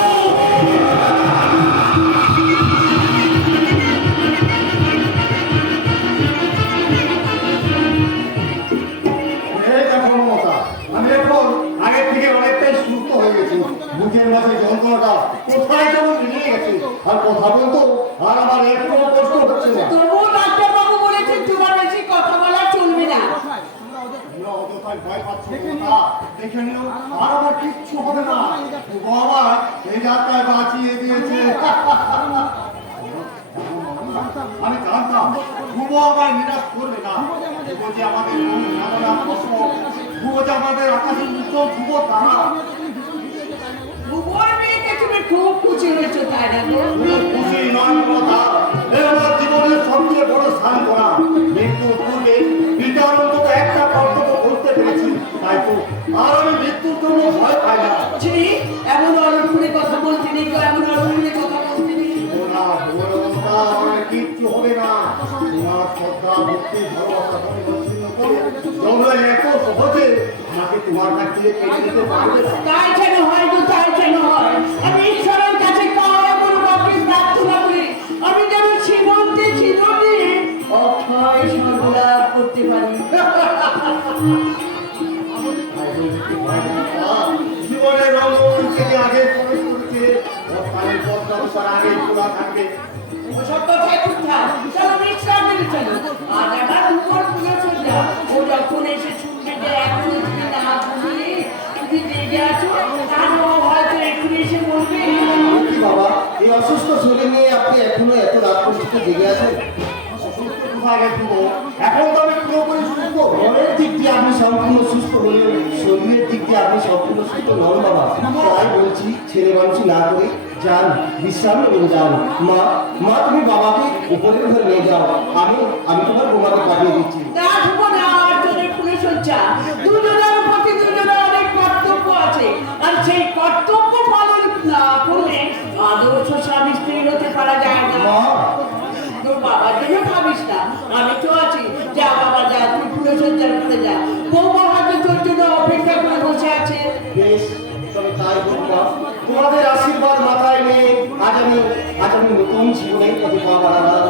এই দেখো মমতা, আমি এখন আগের থেকে অনেকটাই সুস্থ হয়ে গেছি। বুকের মাঝে যন্ত্রণাটা কোথায় যেমন মিলিয়ে গেছে, আর কথা বলতো আর আমার একটু কষ্ট হচ্ছে না। তবুও ডাক্তারবাবু বলেছেন তোমার বেশি কথা বলা চলবে না। তোমরা অযথাই ভয় পাচ্ছ মমতা, দেখে নিও আর আমার কিচ্ছু হবে না। বাবা এই যাত্রায় বাঁচিয়ে দিয়েছে। আমি জানতাম ভুবো আমায় নিরাশ করবে না। ভুবো যে আমাদের সামনা প্রশ্ন, ভুবো যে আমাদের আকাশের উত্তর, ভুবো তারা। ভুবন মেয়েকে তুমি খুব খুশি হয়েছো তাই না গো? কোনো খুশি নয় মমতা, এ আমার জীবনের সবচেয়ে বড় সান্ত্বনা। মৃত্যুর পূর্বে পিতার অন্তত একটা কর্তব্য করতে পেরেছি, তাই তো আর আমি মৃত্যুর জন্য ভয় পাই না। শ্রী এমন অলক্ষণে কথা বলতে নেই গো, এমন অলক্ষণে কথা বলতে নেই। না, মমতা, আমার কিচ্ছু হবে না। তোমার শ্রদ্ধা, ভক্তি, ভালোবাসা তুমি বিচ্ছিন্ন করে তোমরা এত সহজে আমাকে তোমার কাছ থেকে কেড়ে নিতে পারবে না। তাই যেন হয় গো, তাই যেন হয়। আমি ঈশ্বরের কাছে কারো কোনো কাউকে প্রার্থনা করি, আমি যেন জীবনকে জীবনে অক্ষয় সর্বলাভ করতে পারি। জীবনের রঙ থেকে আগে প্রবেশ করেছে, অস্থানের পথটা তার আগে খোলা থাকবে। ওসব কথায় খুব থাক, চলো বিশ্রাম দিতে চলো। আজ আমার দুপুর পুজো চলছে, ও যখন এসে শুনবে যে এখনো তুমি না ঘুমিয়ে তুমি জেগে আছো, তাহলে ও হয়তো এক্ষুনি এসে বলবে কি বাবা, এই অসুস্থ শরীর নিয়ে আপনি এখনো এত রাত পর্যন্ত জেগে আছেন? অসুস্থ কোথায় গেছিল? এখন তো আমি পুরোপুরি সুস্থ। মনের দিক দিয়ে আপনি সম্পূর্ণ সুস্থ হলেও শরীরের দিক দিয়ে আপনি সম্পূর্ণ সুস্থ নন বাবা। তাই বলছি ছেলে মানুষ না করে যান, বিশ্রাম নেবেন, যান। মা মা তুমি বাবাকে উপরের ঘরে নিয়ে যাও, আমি তোমার বোমাকে পাঠিয়ে দিচ্ছি। না ঢুকো না, আর তোদের ফুলে সজ্জা। দুজনের প্রতি দুজনের অনেক কর্তব্য আছে, আর সেই কর্তব্য পালন না করলে আদর্শ স্বামী স্ত্রী হতে পারা যায় না। মা তোর বাবার জন্য ভাবিস না, আমি তো আছি। যা বাবা যা, তুই ফুলে সজ্জার করে যা। বৌমা হয়তো তোর জন্য অপেক্ষা করে বসে আছে। বেশ, তবে তাই হোক মা। তোমাদের আশীর্বাদ মাথায় নিয়ে আজ আমি নতুন জীবনের পথে পা বাড়ালাম।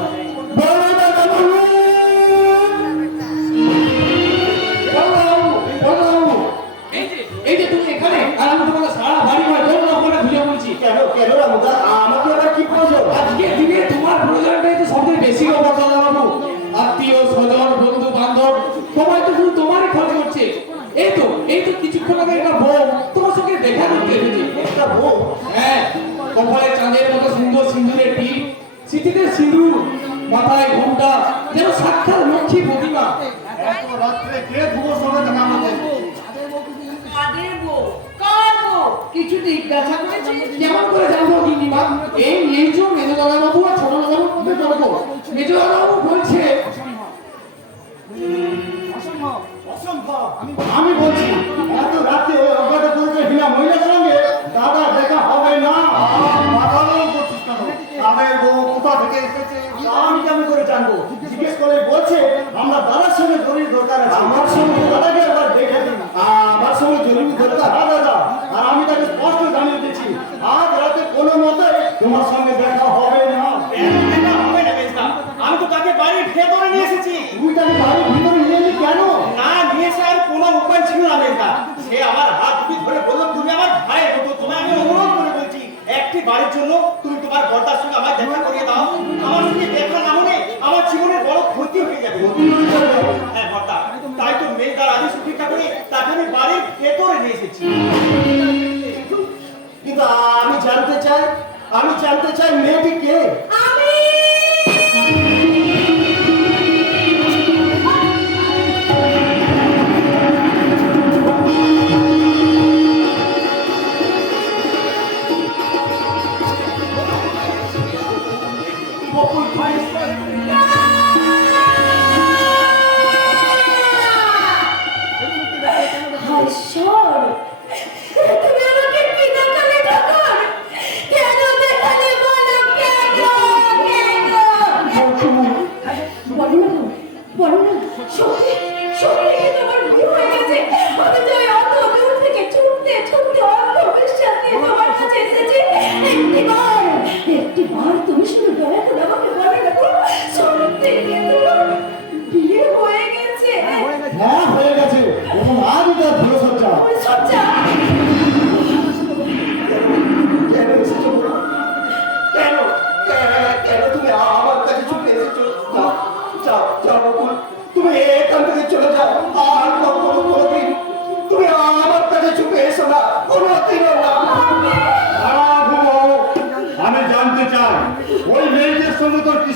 এই যে তুমি এখানে, আর আমি তোমাকে সারা বাড়ি ঘরে দৌড় করে খুঁজে বলছি। কেন কেন রামুদা, আমাকে আবার কি প্রয়োজন? আজকে দিনে তোমার প্রয়োজনটাই তো সবথেকে বেশি হবে বাবু। আত্মীয় স্বজন বন্ধু বান্ধব সবাই তো শুধু তোমারই খোঁজ করছে। এই তো কিছুক্ষণ আগে একটা বউ তোমার সঙ্গে দেখা করতে এসেছে। একটা বউ? হ্যাঁ, কপালে চাঁদের মতো সুন্দর সিঁদুরের টিপ, সিঁথিতে সিঁদুর, মাথায় ঘোমটা, যেন সাক্ষাৎ লক্ষ্মী প্রতিমা। এত রাত্রে কে ভুবোর সঙ্গে দেখা আমাদের? কাদের বউ? কার বউ? কিছু জিজ্ঞাসা করেছিস? কেমন করে জানবো গিন্নিমা? এই যে মেজো দাদাবাবু আর ছোট দাদাবাবু গল্প। মেজো দাদাবাবু বলছে অসম্ভব। আমি বলছি এত রাতে ওই অজ্ঞাত পুরুষের বিনা মহিলার সঙ্গে দাদা দেখা হবে না। মাথাও করছিস কেন? তাদের বউ কোথা থেকে এসেছে তা আমি কেমন করে জানবো? জিজ্ঞেস করে বলছে আমরা দাদার সঙ্গে জরুরি দরকার আছে। আমার সঙ্গে? দাদাকে একবার দেখে দিন। আমার সঙ্গে জরুরি দরকার? হ্যাঁ দাদা, আর আমি তাকে স্পষ্ট জানিয়ে দিচ্ছি আজ রাতে কোনো মতে তোমার সঙ্গে দেখা হবে না। আমি তো তাকে বাড়ির ভেতরে নিয়ে এসেছি। তুই তাকে বাড়ির ভিতরে নিয়ে এলি কেন? না নিয়ে এসে আর কোনো উপায় ছিল না মেয়েটা। সে আমার হাত দুটি ধরে বলল তুমি আমার ভাইয়ের মতো, তোমায় আমি অনুরোধ করে বলছি একটি বাড়ির জন্য তুমি তোমার বর্দার সঙ্গে আমার দেখা করিয়ে দাও। আমার সঙ্গে দেখা না হলে আমার জীবনের বড় ক্ষতি হয়ে যাবে। হ্যাঁ বর্দা, তাই তো মেয়েটার আদেশ উপেক্ষা করে তাকে আমি বাড়ির ভেতরে নিয়ে এসেছি। কিন্তু আমি জানতে চাই মেয়েটি কে? আমি ঈশ্বর,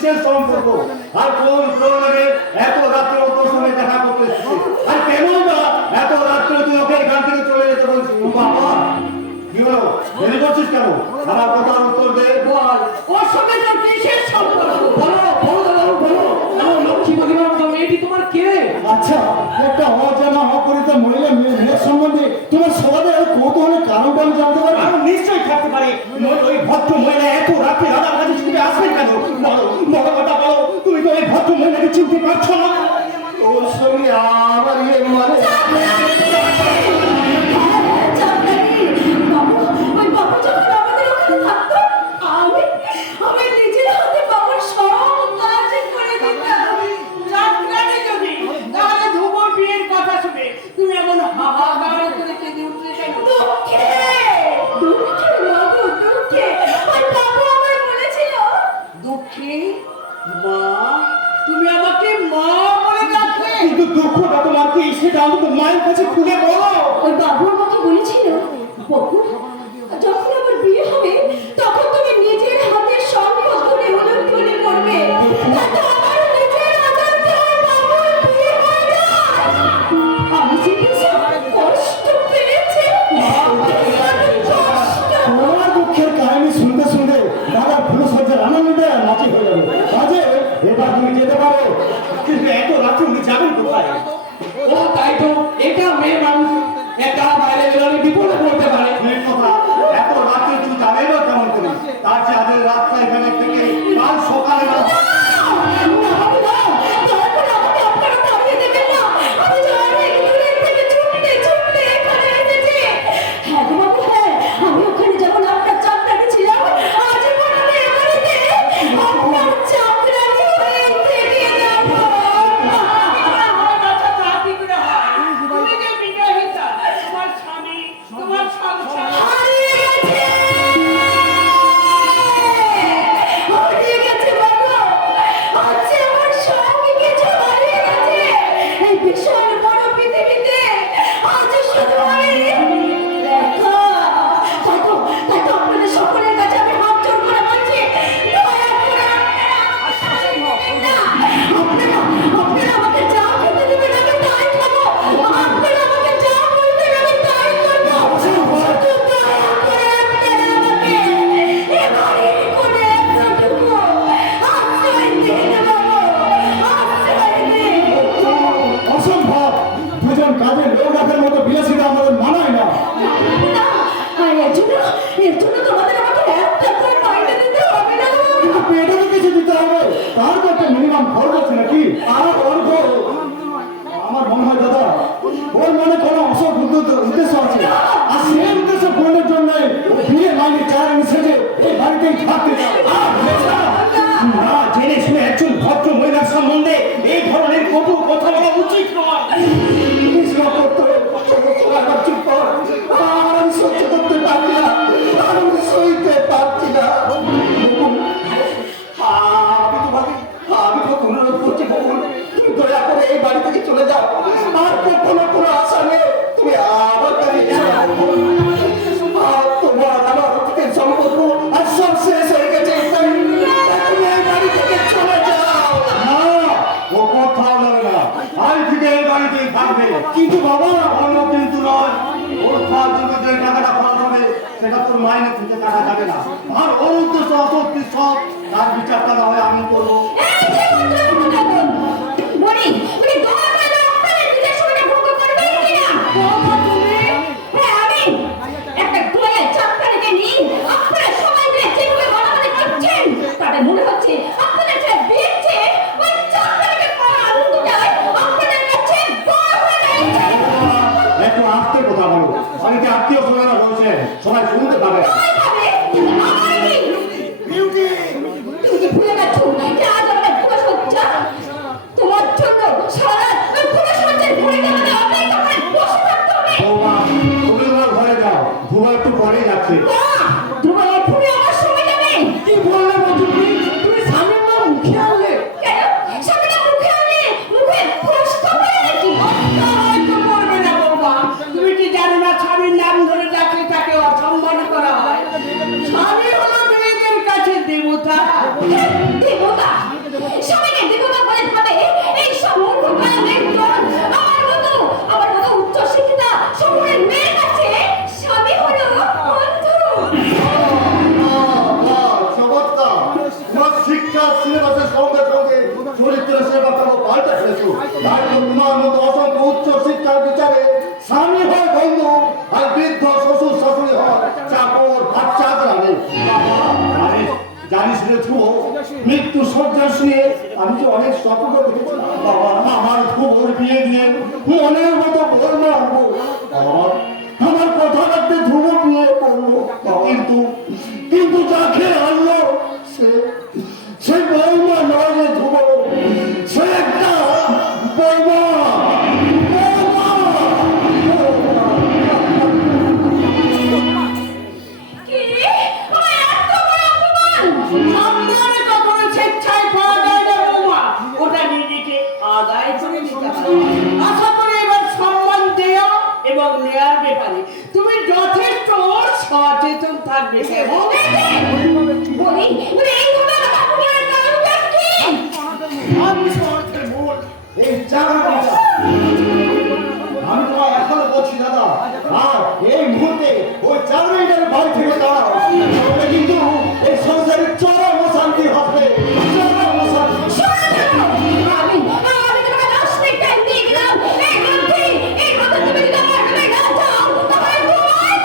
কিসের সম্পর্ক আর কোন প্রয়োজনে এত রাত্রে অত সময় দেখা করতে এসেছিস? আর কেন না এত রাত্রে তুই ওকে এখান থেকে চলে যেতে বলছিস? বাবা কি হলো দেরি করছিস কেন? আমার কথার উত্তর দে। বল ওর সঙ্গে তোর কিসের সম্পর্ক? বলো বলো দাদাবাবু বলো আমার লক্ষ্মী প্রতিমা মেয়েটি তোমার কে? আচ্ছা একটা অজানা অপরিচিত মহিলা মেয়ের সম্বন্ধে তোমার সবাই কৌতূহলের কারণটা আমি জানতে পারি? আর নিশ্চয়ই থাকতে পারে। ওই ভদ্র মহিলা এত রাতে দাদার কাছে ছুটে আসবেন কেন? বলো বড় কথা বলো, তুমি তো ওই ভদ্র মহিলাকে চিনতে পারছো না? ওর সঙ্গে আমার মানে চাকরানি, বাবু, ওই বাবু যখন আমাদের ওখানে থাকতো, আমি নিজের হাতে বাবুর সব কাজ করে দিতাম। চাকরানি যদি, তাহলে ধ্রুবর বিয়ের কথা শুনে তুমি এমন হাহাকার করে কেঁদে উঠলে কেন? দুঃখে, দুঃখে বাবু, দুঃখে। ওই বাবু আমায় বলেছিল, দুঃখী মা, তুমি আমাকে মা বলে ডাকলে? কিন্তু দুঃখটা তোমার কি সেটা অন্তত মায়ের কাছে খুলে বলো। ওই বাবু আমাকে বলেছিল, বকুল, যখন আমার বিয়ে হবে তখন তুমি নিজের হাতে সম্পত্তি উলুধ্বনি করবে, যাতে আমার নিজের অজান্তে ওই বাবুর বিয়ে হয়ে যায়। আমি যে ভীষণ কষ্ট পেয়েছি, কষ্ট। তোমার দুঃখের কাহিনী শুনতে শুনতে দাদা ফুল সজ্জার আনন্দে নাচি হয়ে যাবে। কাজে এবার তুমি যেতে পারো। কিন্তু এত রাতে উনি যাবেন কোথায়? ও তাই তো, এটা মেয়ে মানুষ একা বাইরে গেলে বিপদে পড়তে পারে। ঠিক কথা, এত রাতে তুই যাবে না কেমন করে? তার চেয়ে আজের রাতটা এখানে থেকে কাল সকালে না আমার কথা তা ঠিক না হয়। তুমি যে বিবাহিতা, তোমার স্বামী, তোমার সংসার বিশাল বড় পৃথিবীতে আজ শুধু আমি একা। তাই তো আপনাদের সকলের কাছে আমি হাত জোড় করে বলছি, দয়া করে আপনারা আমাকে যা খেতে দেবেন আমি তাই খাবো, আপনারা আমাকে যা বলবেন আমি তাই করবো। শুধু দয়া করে আপনারা আমাকে এবারে করে একটুকু আশ্রয় দিন বাবু, আশ্রয় দিন। অসম্ভব। দুজন কাজের লোক রাখার মতো বিলাসিতা আমাদের মানায় না। না, আর এর জন্য তোমাদের আমাকে একটা করে মাইনে দিতে হবে না। কিন্তু পেটেরও কিছু দিতে হবে, তার তো একটা মিনিমাম খরচ আছে নাকি? আর অর্থ আমার মনে হয় দাদা ওর মনে কোনো অসৎ উদ্দেশ্য আছে, আর সেই উদ্দেশ্য পূরণের জন্য বিয়ে মাইনে চার আমি সেজে এই বাড়িতেই থাকতে চাই। না জেনে শুনে একজন ভদ্র মহিলার সম্বন্ধে এই ধরনের কটু কথা বলা উচিত নয়। কৃষ্ণ করতে আমার চুপ কর। আমি সহ্য করতে পারছি না, আমি সইতে পারছি না। আমি তোকে অনুরোধ করছি বকুল, তুমি দয়া করে এই বাড়ি থেকে চলে যাও। আর কখনো কোনো আশা নেই তুমি আমার কাছে তোমার আমার অতীতের সম্পর্ক আর সব শেষ হয়ে গেছে। তুমি এই বাড়ি থেকে চলে যাও। না, ও কোথাও যাবে না, আজ থেকে এই বাড়িতেই থাকবে। কিন্তু বাবা অন্য কিন্তু নয়, ওর ফালতু যে টাকাটা খরচ হবে সেটা তোর মাইনে থেকে টাকা যাবে না। আর ওর উদ্দেশ্য অসত্যি সব তার বিচারটা না হয় আমি করবো। এই যে মন্ত্রী বলি, উনি দয়া করে আপনাদের নিজের সময়টা ভঙ্গ করবেন কিনা? কথা তুমি, আমি একটা দয়া চাকরানিকে নিয়ে আপনারা সবাই মিলে যেভাবে মারামারি করছেন, তাতে মনে হচ্ছে আপনাদের যে বিয়েছে ওই চাকরানিকে করা আনন্দটাই আপনাদের কাছে বড় হয়ে যাচ্ছে। একটু আস্তে কথা বলো, অনেকে আত্মীয় স্বজনরা রয়েছে, সবাই শুনতে পাবে। ভয় পাবে, আমার কি? তুমি কি ভুলে গেছো যে আজ আমাদের পুরো সজ্জা তোমার জন্য সারা রাত পুরো সজ্জায় ভরে যাবে, অপেক্ষা করে বসে থাকতে হবে। বৌমা, তুমি তোমার ঘরে যাও, ধুবা একটু পরেই যাচ্ছে। না, তোমার এক্ষুনি আমার সময়টা নেই। কি বললে বলছো তুমি স্বামীর নাম মুখে আনলে? কেন? সময়টা মুখে আনলে মুখে প্রশ্ন করে নাকি? হয়তো করবে না বাবা। তুমি কি জানো না স্বামীর নাম ধরে ডাকলে তাকে অসম্মান করা হয়? স্বামী হলো মেয়েদের কাছে দেবতা। দেবতা রে ধ্রুব, মৃত্যু শয্যা শুয়ে আমি যে অনেক স্বপ্ন দেখেছি বাবা। আমার ধ্রুবর বিয়ে দিয়ে মনের মতো বর মারবো বাবা। আমার কথা রাখতে ধ্রুব বিয়ে করলো, কিন্তু কিন্তু যাকে আনলো সে বৌমা নয় রে ধ্রুব, সে একটা বৌমা। কি ওই এত বড় অপমান! সম্মানে কখনো স্বেচ্ছায় পাওয়া যায় না বৌমা, ওটা নিজেকে আদায় করে নিতে হবে। আশা করি এবার সম্মান দেওয়া এবং নেয়ার ব্যাপারে তুমি যথেষ্ট সচেতন থাকবে কেমন? বলি এইভাবে আমার অপমানের কারণটা কি? আমি স্বার্থের মূল এই জায়গাটা। আমি তোমায় এখনো বলছি দাদা, আর এই মুহূর্তে ওই চাকরিটার বাড়ি থেকে দাঁড়াও, তাহলে কিন্তু এই সংসারে চরম অশান্তি হবে, চরম অশান্তি। আমি তোমাকে 10 মিনিট টাইম দিয়ে গেলাম। এই মধ্যে তুমি যদি আমার ঘরে না যাও, তাহলে তোমার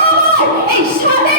এই সাথে